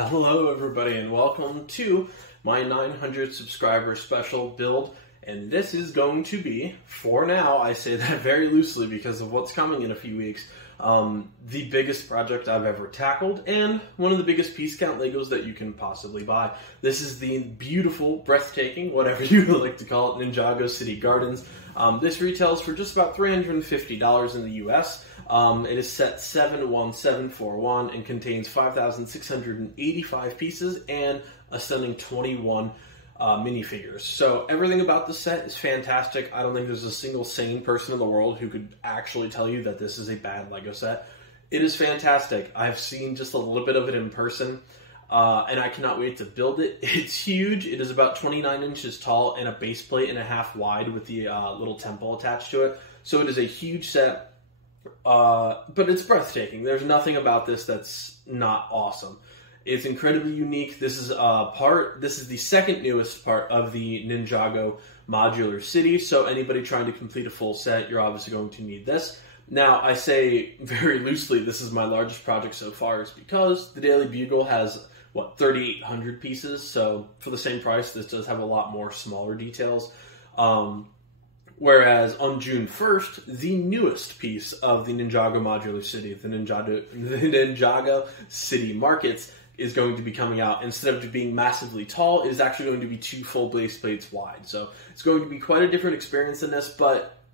Hello everybody and welcome to my 900 subscriber special build, and this is going to be, for now, I say that very loosely because of what's coming in a few weeks, the biggest project I've ever tackled and one of the biggest piece count Legos that you can possibly buy. This is the beautiful, breathtaking, whatever you would like to call it, Ninjago City Gardens. This retails for just about $350 in the US. It is set 71741 and contains 5,685 pieces and a stunning 21 minifigures. So everything about the set is fantastic. I don't think there's a single sane person in the world who could actually tell you that this is a bad Lego set. It is fantastic. I've seen just a little bit of it in person, and I cannot wait to build it. It's huge. It is about 29 inches tall and a base plate and a half wide with the little temple attached to it. So it is a huge set. But it's breathtaking. There's nothing about this that's not awesome. It's incredibly unique. This is the second newest part of the Ninjago modular city, so anybody trying to complete a full set, you're obviously going to need this. Now, I say very loosely this is my largest project so far is because the Daily Bugle has, 3,800 pieces, so for the same price, this does have a lot more smaller details. Whereas on June 1st, the newest piece of the Ninjago modular city, the Ninjago City Markets, is going to be coming out. Instead of being massively tall, it is actually going to be 2 full base plates wide. So it's going to be quite a different experience than this,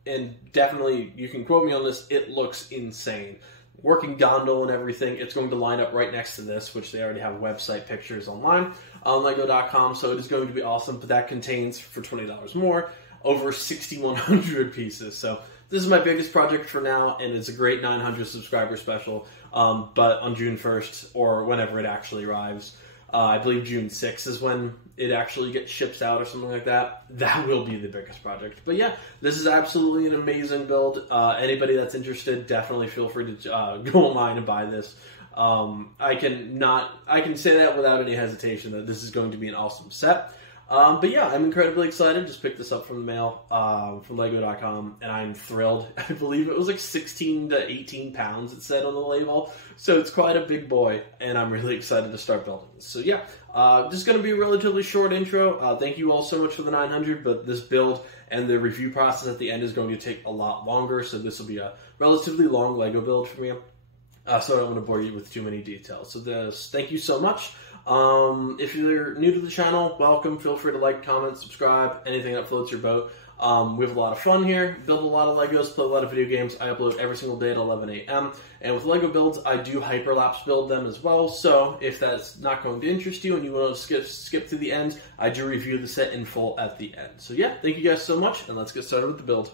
and definitely, you can quote me on this, it looks insane. Working gondola and everything, it's going to line up right next to this, which they already have website pictures online on Lego.com, so it is going to be awesome, but that contains, for $20 more, over 6,100 pieces. So this is my biggest project for now, and it's a great 900 subscriber special. But on June 1st, or whenever it actually arrives, I believe June 6th is when it actually gets shipped out or something like that. That will be the biggest project. But yeah, this is absolutely an amazing build. Anybody that's interested, definitely feel free to go online and buy this. I can say that without any hesitation that this is going to be an awesome set. But yeah, I'm incredibly excited. Just picked this up from the mail, from Lego.com, and I'm thrilled. I believe it was like 16 to 18 pounds, it said on the label. So it's quite a big boy, and I'm really excited to start building this. So yeah, just going to be a relatively short intro. Thank you all so much for the 900, but this build and the review process at the end is going to take a lot longer, so this will be a relatively long Lego build for me. So I don't want to bore you with too many details. So thank you so much. If you're new to the channel, welcome. Feel free to like, comment, subscribe, anything that floats your boat. We have a lot of fun here, build a lot of Legos, play a lot of video games. I upload every single day at 11 a.m. And with Lego builds, I do hyperlapse build them as well. So if that's not going to interest you and you want to skip to the end, I do review the set in full at the end. So yeah, thank you guys so much, and let's get started with the build.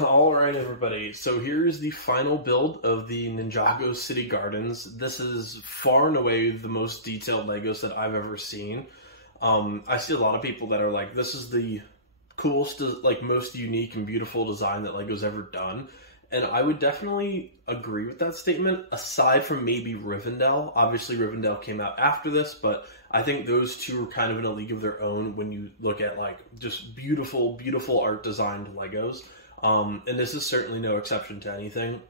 Alright everybody, so here's the final build of the Ninjago City Gardens. This is far and away the most detailed Legos that I've ever seen. I see a lot of people that are like, this is the coolest, like most unique and beautiful design that Lego's ever done. And I would definitely agree with that statement, aside from maybe Rivendell. Obviously Rivendell came out after this, but I think those two are kind of in a league of their own when you look at like just beautiful, beautiful art designed Legos. And this is certainly no exception to anything.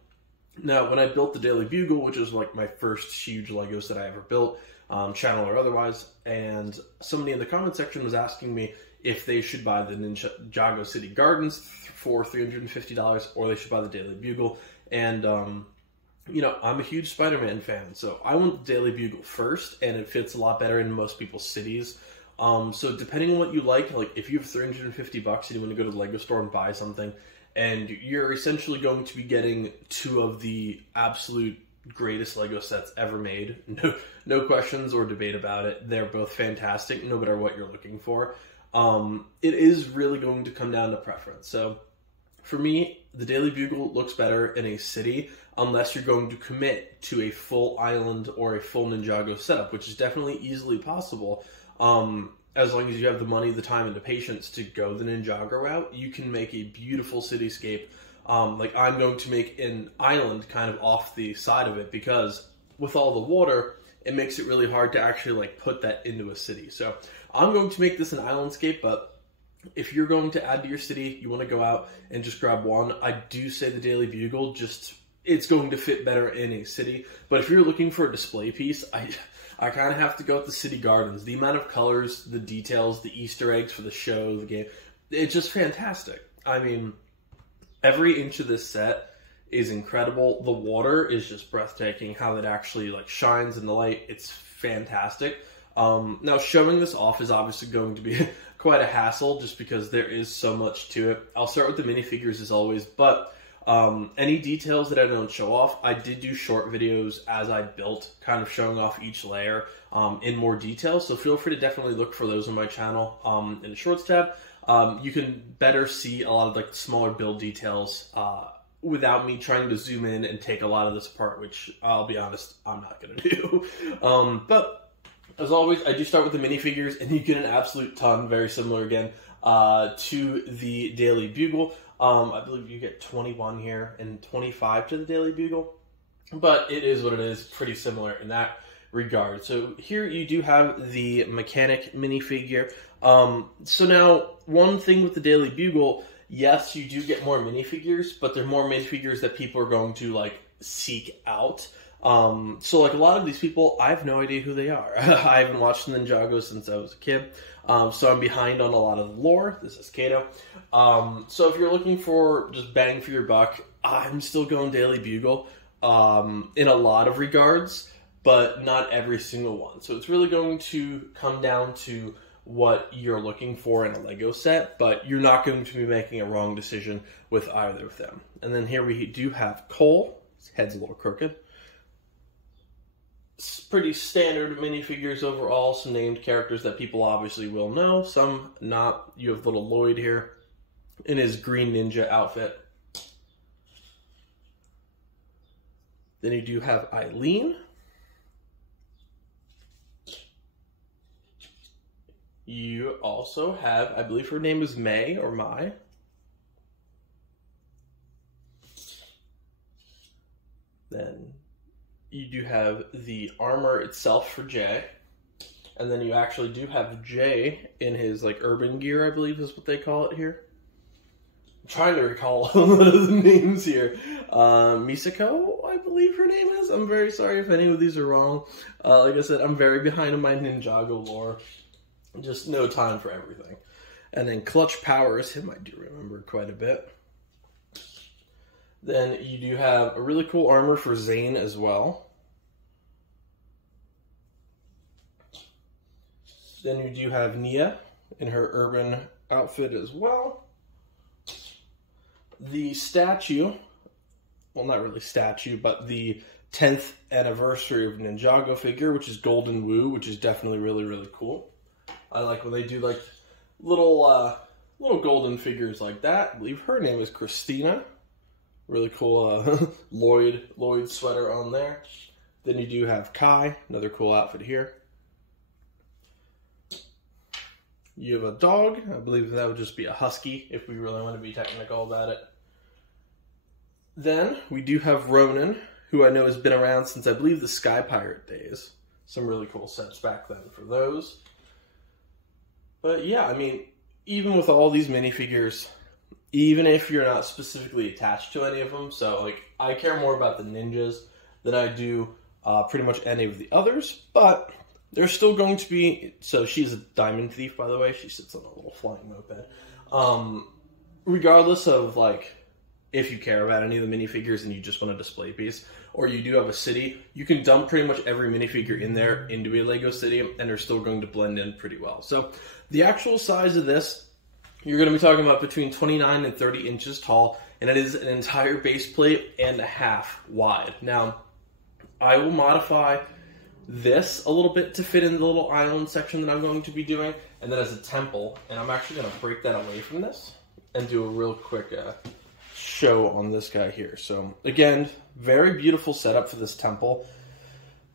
Now, when I built the Daily Bugle, which is like my first huge Legos that I ever built, channel or otherwise, and somebody in the comment section was asking me if they should buy the Ninjago City Gardens for $350 or they should buy the Daily Bugle. And, you know, I'm a huge Spider-Man fan, so I want the Daily Bugle first, and it fits a lot better in most people's cities. So depending on what you like if you have $350 and you want to go to the Lego store and buy something, and you're essentially going to be getting two of the absolute greatest Lego sets ever made. No questions or debate about it. They're both fantastic, no matter what you're looking for. It is really going to come down to preference. So for me, the Daily Bugle looks better in a city, unless you're going to commit to a full island or a full Ninjago setup, which is definitely easily possible. As long as you have the money, the time, and the patience to go the Ninjago route, you can make a beautiful cityscape. Like I'm going to make an island kind of off the side of it, because with all the water, it makes it really hard to actually like put that into a city. So I'm going to make this an islandscape, but if you're going to add to your city, you want to go out and just grab one. I do say the Daily Bugle, it's going to fit better in a city. But if you're looking for a display piece, I kind of have to go with the City Gardens. The amount of colors, the details, the Easter eggs for the show, the game, it's just fantastic. I mean, every inch of this set is incredible. The water is just breathtaking. How it actually like shines in the light, it's fantastic. Now showing this off is obviously going to be quite a hassle, just because there is so much to it. I'll start with the minifigures as always, but any details that I don't show off, I did do short videos as I built, kind of showing off each layer in more detail. So feel free to definitely look for those on my channel in the Shorts tab. You can better see a lot of like smaller build details without me trying to zoom in and take a lot of this apart, which I'll be honest, I'm not going to do. But as always, I do start with the minifigures, and you get an absolute ton, very similar again to the Daily Bugle. I believe you get 21 here and 25 to the Daily Bugle, but it is what it is, pretty similar in that regard. So here you do have the mechanic minifigure. So now, one thing with the Daily Bugle, yes, you do get more minifigures, but they're more minifigures that people are going to like seek out. So like a lot of these people, I have no idea who they are. I haven't watched Ninjago since I was a kid. So I'm behind on a lot of the lore. This is Kato. So if you're looking for just bang for your buck, I'm still going Daily Bugle, in a lot of regards, but not every single one. So it's really going to come down to what you're looking for in a Lego set, but you're not going to be making a wrong decision with either of them. And then here we do have Cole. His head's a little crooked. It's pretty standard minifigures overall, some named characters that people obviously will know, some not. You have little Lloyd here in his green ninja outfit. Then you do have Eileen. You also have, I believe her name is May or Mai. Then you do have the armor itself for Jay. And then you actually do have Jay in his like urban gear, I believe is what they call it here. I'm trying to recall the names here. Misako, I believe her name is. I'm very sorry if any of these are wrong. Like I said, I'm very behind on my Ninjago lore. Just no time for everything. And then Clutch Powers, him I do remember quite a bit. Then you do have a really cool armor for Zane as well. Then you do have Nia in her urban outfit as well. The statue, well not really statue, but the 10th anniversary of Ninjago figure, which is Golden Wu, which is definitely really, really cool. I like when they do like little little golden figures like that. I believe her name is Christina. Really cool Lloyd sweater on there. Then you do have Kai, another cool outfit here. You have a dog. I believe that would just be a husky if we really want to be technical about it. Then we do have Ronan, who I know has been around since I believe the Sky Pirate days. Some really cool sets back then for those. But yeah, I mean, even with all these minifigures, even if you're not specifically attached to any of them, so like I care more about the ninjas than I do pretty much any of the others, but there's still going to be, so she's a diamond thief, by the way. She sits on a little flying moped. Regardless of like, if you care about any of the minifigures and you just want a display piece, or you do have a city, you can dump pretty much every minifigure in there into a Lego city, and they're still going to blend in pretty well. So the actual size of this, you're going to be talking about between 29 and 30 inches tall, and it is an entire base plate and a half wide. Now, I will modify this a little bit to fit in the little island section that I'm going to be doing, and then as a temple, and I'm actually going to break that away from this and do a real quick show on this guy here. So again, very beautiful setup for this temple.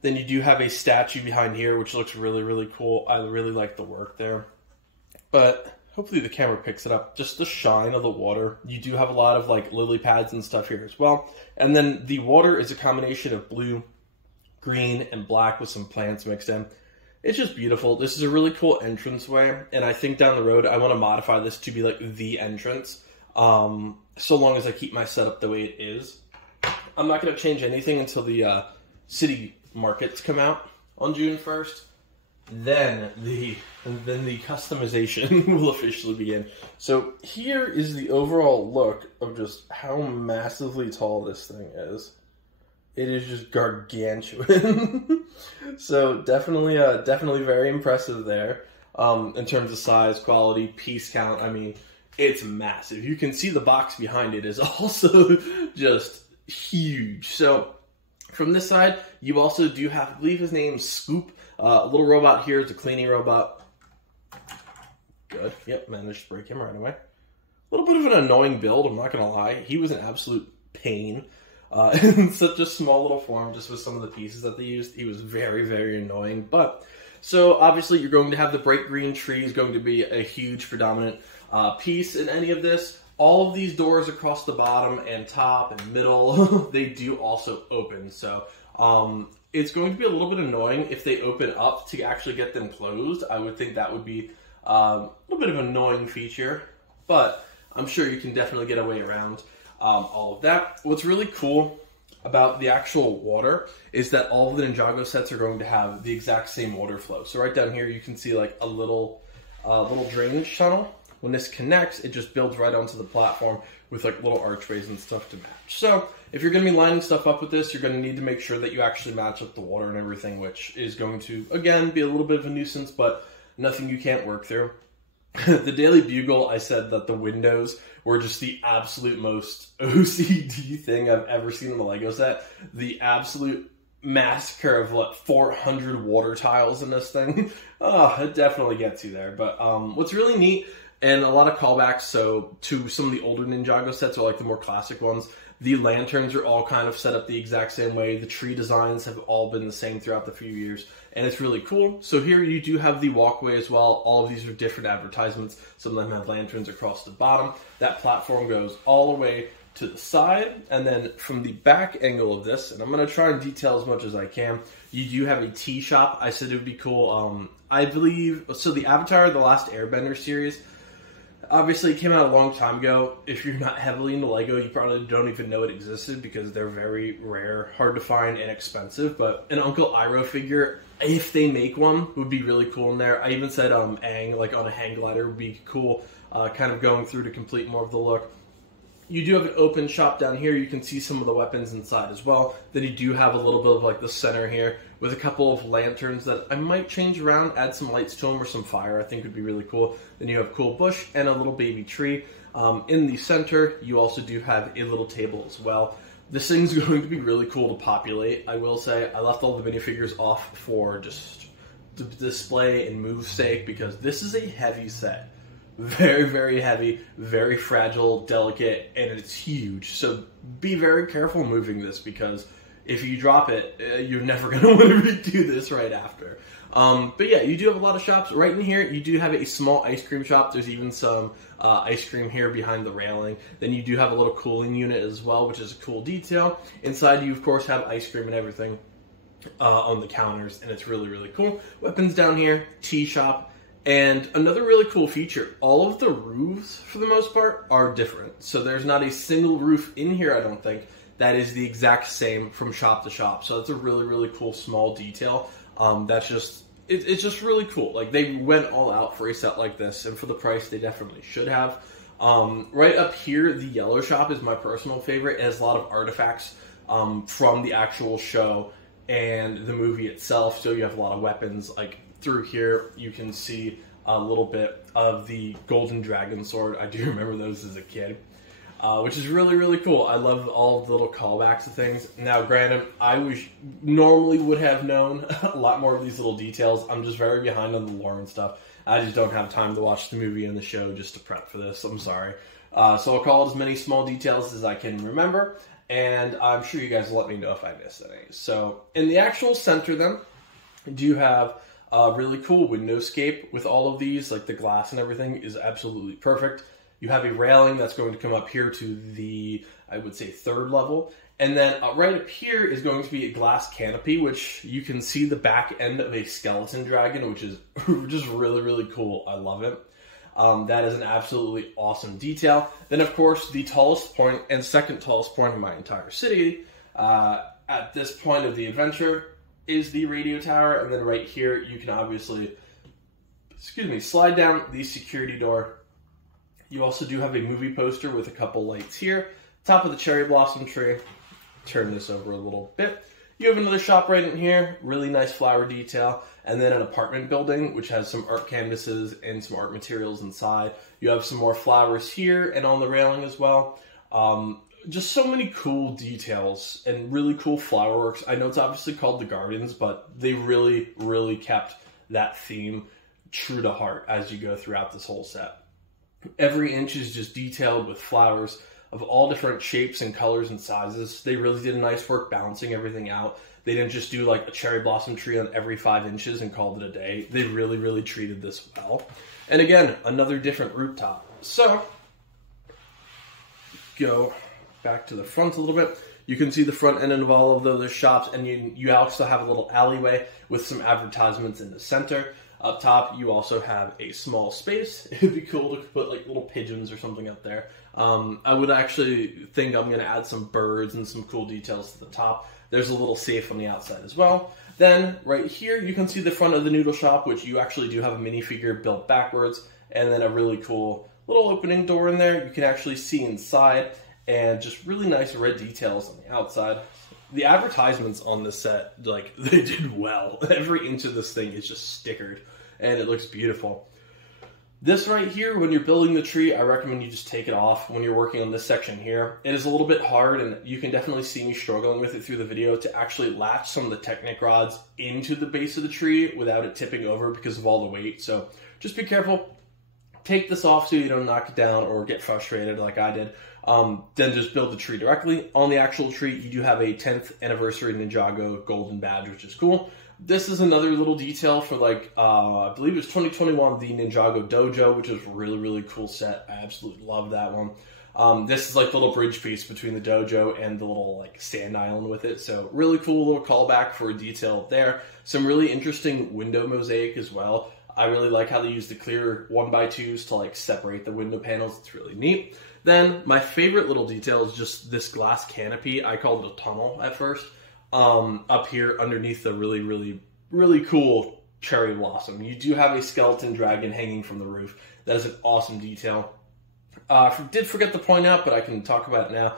Then you do have a statue behind here, which looks really, really cool. I really like the work there. But hopefully the camera picks it up. Just the shine of the water. You do have a lot of like lily pads and stuff here as well. And then the water is a combination of blue, green, and black with some plants mixed in. It's just beautiful. This is a really cool entranceway, and I think down the road I want to modify this to be like the entrance, so long as I keep my setup the way it is. I'm not going to change anything until the city markets come out on June 1st. Then the customization will officially begin. So here is the overall look of just how massively tall this thing is. It is just gargantuan. So definitely very impressive there. In terms of size, quality, piece count. I mean, it's massive. You can see the box behind it is also just huge. So from this side, you also do have, I believe his name's Scoop. A little robot here is a cleaning robot. Good. Yep, managed to break him right away. A little bit of an annoying build, I'm not going to lie. He was an absolute pain. In such a small little form, just with some of the pieces that they used. He was very, very annoying. But, so obviously you're going to have the bright green tree is going to be a huge predominant piece in any of this. All of these doors across the bottom and top and middle, they do also open. So, it's going to be a little bit annoying if they open up to actually get them closed. I would think that would be a little bit of an annoying feature, but I'm sure you can definitely get a way around all of that. What's really cool about the actual water is that all of the Ninjago sets are going to have the exact same water flow. So right down here, you can see like a little drainage tunnel. When this connects, it just builds right onto the platform with like little archways and stuff to match. So if you're going to be lining stuff up with this, you're going to need to make sure that you actually match up the water and everything, which is going to, again, be a little bit of a nuisance, but nothing you can't work through. The Daily Bugle, I said that the windows were just the absolute most OCD thing I've ever seen in the Lego set. The absolute massacre of, 400 water tiles in this thing. Oh, it definitely gets you there. But what's really neat, and a lot of callbacks, so to some of the older Ninjago sets, or like the more classic ones, the lanterns are all kind of set up the exact same way. The tree designs have all been the same throughout the few years, and it's really cool. So here you do have the walkway as well. All of these are different advertisements. Some of them have lanterns across the bottom. That platform goes all the way to the side, and then from the back angle of this, and I'm going to try and detail as much as I can, you do have a tea shop. I said it would be cool. I believe, so the Avatar, The Last Airbender series, obviously, it came out a long time ago. If you're not heavily into Lego, you probably don't even know it existed because they're very rare, hard to find, and expensive. But an Uncle Iroh figure, if they make one, would be really cool in there. I even said Aang, like on a hang glider, would be cool, kind of going through to complete more of the look. You do have an open shop down here. You can see some of the weapons inside as well. Then you do have a little bit of like the center here with a couple of lanterns that I might change around, add some lights to them or some fire. I think would be really cool. Then you have a cool bush and a little baby tree. In the center, you also do have a little table as well. This thing's going to be really cool to populate. I will say I left all the minifigures off for just the display and move sake because this is a heavy set. very, very heavy, very fragile, delicate, and it's huge. So be very careful moving this, because if you drop it, you're never going to want to redo this right after. But yeah, you do have a lot of shops. Right in here, you do have a small ice cream shop. There's even some ice cream here behind the railing. Then you do have a little cooling unit as well, which is a cool detail. Inside, you of course have ice cream and everything on the counters, and it's really, really cool. Weapons down here, tea shop. And another really cool feature, all of the roofs, for the most part, are different. So there's not a single roof in here, I don't think, that is the exact same from shop to shop. So that's a really, really cool small detail. That's just, it's just really cool. Like, they went all out for a set like this, and for the price, they definitely should have. Right up here, the yellow shop is my personal favorite. It has a lot of artifacts from the actual show and the movie itself. So you have a lot of weapons, like, through here, you can see a little bit of the golden dragon sword. I do remember those as a kid, which is really, really cool. I love all the little callbacks to things. Now, granted, I normally would have known a lot more of these little details. I'm just very behind on the lore and stuff. I just don't have time to watch the movie and the show just to prep for this. I'm sorry. So I'll call it as many small details as I can remember, and I'm sure you guys will let me know if I missed any. So in the actual center, then, do you have really cool windowscape with all of these, like the glass and everything is absolutely perfect. You have a railing that's going to come up here to the, I would say, 3rd level. And then right up here is going to be a glass canopy, which you can see the back end of a skeleton dragon, which is just really, really cool. I love it. That is an absolutely awesome detail. Then, of course, the tallest point and second tallest point in my entire city at this point of the adventure is the radio tower. And then right here, you can obviously, slide down the security door. You also do have a movie poster with a couple lights here. Top of the cherry blossom tree. Turn this over a little bit. You have another shop right in here. Really nice flower detail. And then an apartment building, which has some art canvases and some art materials inside. You have some more flowers here and on the railing as well. Just so many cool details and really cool flower works. I know it's obviously called the Gardens, but they really, really kept that theme true to heart as you go throughout this whole set. Every inch is just detailed with flowers of all different shapes and colors and sizes. They really did a nice work balancing everything out. They didn't just do like a cherry blossom tree on every 5 inches and called it a day. They really, really treated this well. And again, another different rooftop. So, go back to the front a little bit. You can see the front end of all of those shops, and you also have a little alleyway with some advertisements in the center. Up top, you also have a small space. It'd be cool to put like little pigeons or something up there. I would actually think I'm going to add some birds and some cool details to the top. There's a little safe on the outside as well. Then right here, you can see the front of the noodle shop, which you actually do have a minifigure built backwards, and then a really cool little opening door in there. You can actually see inside, and just really nice red details on the outside. The advertisements on this set, like, they did well. Every inch of this thing is just stickered, and it looks beautiful. This right here, when you're building the tree, I recommend you just take it off when you're working on this section here. It is a little bit hard, and you can definitely see me struggling with it through the video to actually latch some of the Technic rods into the base of the tree without it tipping over because of all the weight. So just be careful. Take this off so you don't knock it down or get frustrated like I did. Then just build the tree directly. On the actual tree, you do have a 10th anniversary Ninjago golden badge, which is cool. This is another little detail for, like, I believe it was 2021, the Ninjago Dojo, which is a really, really cool set. I absolutely love that one. This is like the little bridge piece between the dojo and the little, like, sand island with it. So really cool little callback for a detail there. Some really interesting window mosaic as well. I really like how they use the clear 1x2s to, like, separate the window panels. It's really neat. Then my favorite little detail is just this glass canopy. I called it a tunnel at first. Up here underneath the really, really, really cool cherry blossom. You do have a skeleton dragon hanging from the roof. That is an awesome detail. Did forget to point out, but I can talk about it now.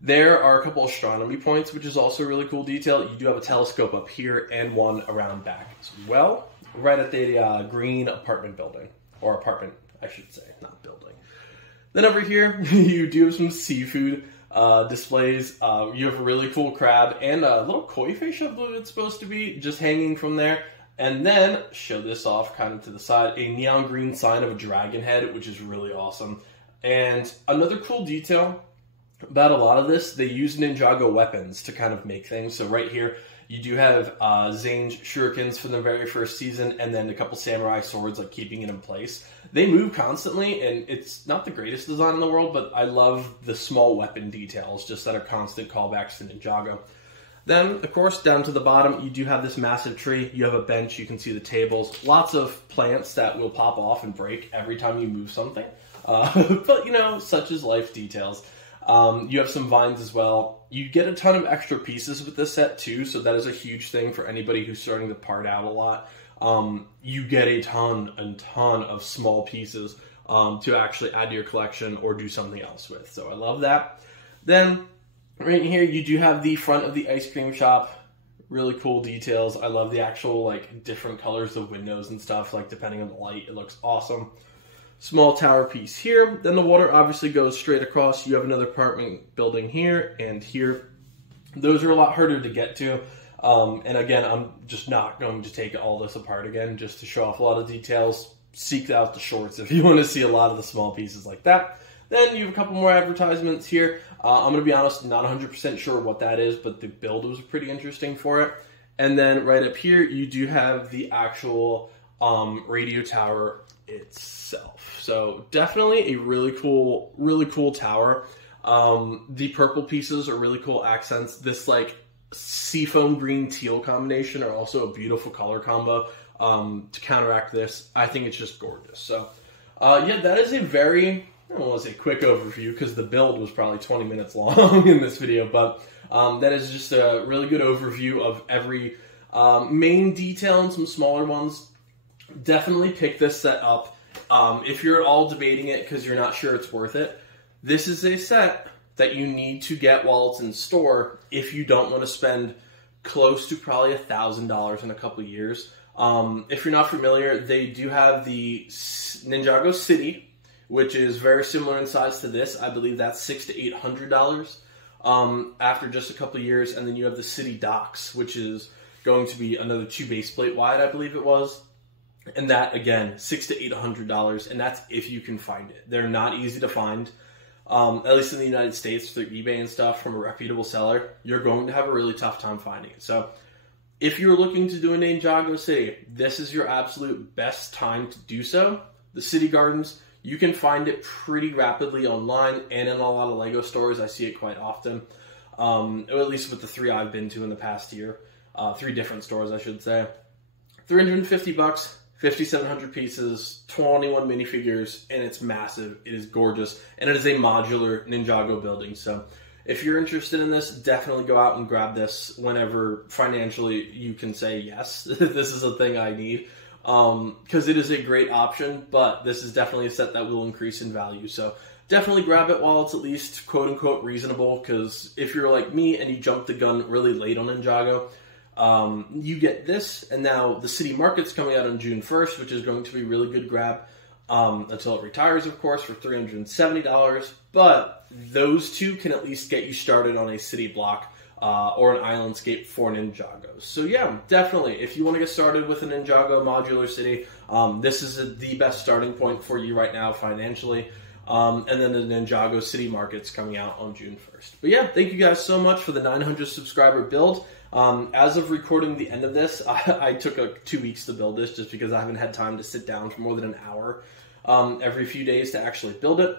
There are a couple astronomy points, which is also a really cool detail. You do have a telescope up here and one around back as well, right at the green apartment building. Or apartment, I should say, not building. Then over here, you do have some seafood displays. You have a really cool crab and a little koi fish, I believe it's supposed to be, just hanging from there. And then, show this off kind of to the side, a neon green sign of a dragon head, which is really awesome. And another cool detail about a lot of this, they use Ninjago weapons to kind of make things. So right here, you do have Zane's shurikens from the very first season, and then a couple samurai swords, like keeping it in place. They move constantly, and it's not the greatest design in the world, but I love the small weapon details, just that are constant callbacks to Ninjago. Then, of course, down to the bottom, you do have this massive tree. You have a bench. You can see the tables. Lots of plants that will pop off and break every time you move something. But, you know, such is life details. You have some vines as well. You get a ton of extra pieces with this set, too, so that is a huge thing for anybody who's starting to part out a lot. You get a ton of small pieces to actually add to your collection or do something else with. So I love that. Then, right here, you do have the front of the ice cream shop. Really cool details. I love the actual, like, different colors of windows and stuff, like, depending on the light. It looks awesome. Small tower piece here. Then the water obviously goes straight across. You have another apartment building here and here. Those are a lot harder to get to. And again, I'm just not going to take all this apart again, just to show off a lot of details. Seek out the shorts if you want to see a lot of the small pieces like that. Then you have a couple more advertisements here. I'm going to be honest, not 100% sure what that is, but the build was pretty interesting for it. And then right up here, you do have the actual radio tower itself. So definitely a really cool tower. The purple pieces are really cool accents. This like seafoam green teal combination are also a beautiful color combo to counteract this. I think it's just gorgeous. So yeah, that is a very, I don't want to say quick overview because the build was probably 20 minutes long in this video, but that is just a really good overview of every main detail and some smaller ones. Definitely pick this set up. If you're at all debating it because you're not sure it's worth it, this is a set that you need to get while it's in store if you don't want to spend close to probably $1,000 in a couple of years. If you're not familiar, they do have the Ninjago City, which is very similar in size to this. I believe that's $600 to $800 after just a couple of years. And then you have the City Docks, which is going to be another 2 base plate wide, I believe it was. And that, again, $600 to $800, and that's if you can find it. They're not easy to find, at least in the United States, through eBay and stuff, from a reputable seller. You're going to have a really tough time finding it. So if you're looking to do a Ninjago City, this is your absolute best time to do so. The City Gardens, you can find it pretty rapidly online and in a lot of LEGO stores. I see it quite often, at least with the 3 I've been to in the past year. 3 different stores, I should say. $350. 5,700 pieces, 21 minifigures, and it's massive. It is gorgeous, and it is a modular Ninjago building. So if you're interested in this, definitely go out and grab this whenever financially you can say, yes, this is a thing I need, because it is a great option, but this is definitely a set that will increase in value. So definitely grab it while it's at least quote-unquote reasonable, because if you're like me and you jumped the gun really late on Ninjago, you get this, and now the City Market's coming out on June 1st, which is going to be a really good grab, until it retires, of course, for $370, but those two can at least get you started on a city block, or an islandscape for Ninjago. So yeah, definitely, if you want to get started with a Ninjago modular city, this is the best starting point for you right now financially. And then the Ninjago City Market's coming out on June 1st. But yeah, thank you guys so much for the 900 subscriber build. As of recording the end of this, I took 2 weeks to build this just because I haven't had time to sit down for more than an hour every few days to actually build it.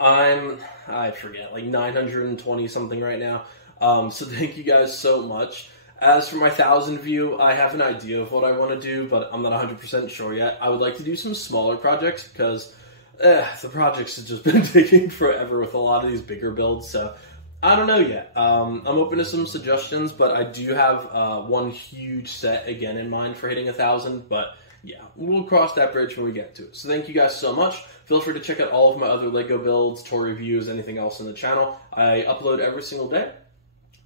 I forget, like 920 something right now. So thank you guys so much. As for my 1,000 view, I have an idea of what I want to do, but I'm not 100% sure yet. I would like to do some smaller projects because the projects have just been taking forever with a lot of these bigger builds, so I don't know yet. I'm open to some suggestions, but I do have one huge set again in mind for hitting 1,000, but yeah, we'll cross that bridge when we get to it. So thank you guys so much. Feel free to check out all of my other LEGO builds, tour reviews, anything else on the channel. I upload every single day,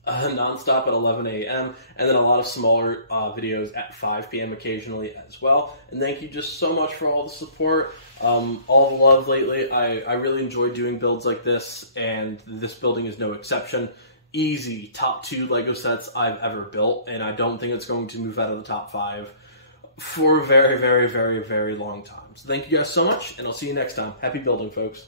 non-stop at 11 a.m., and then a lot of smaller videos at 5 p.m. occasionally as well. And thank you just so much for all the support, all the love lately. I really enjoy doing builds like this, and this building is no exception. Easy top 2 LEGO sets I've ever built, and I don't think it's going to move out of the top 5 for a very, very, very, very long time. So thank you guys so much, and I'll see you next time. Happy building, folks.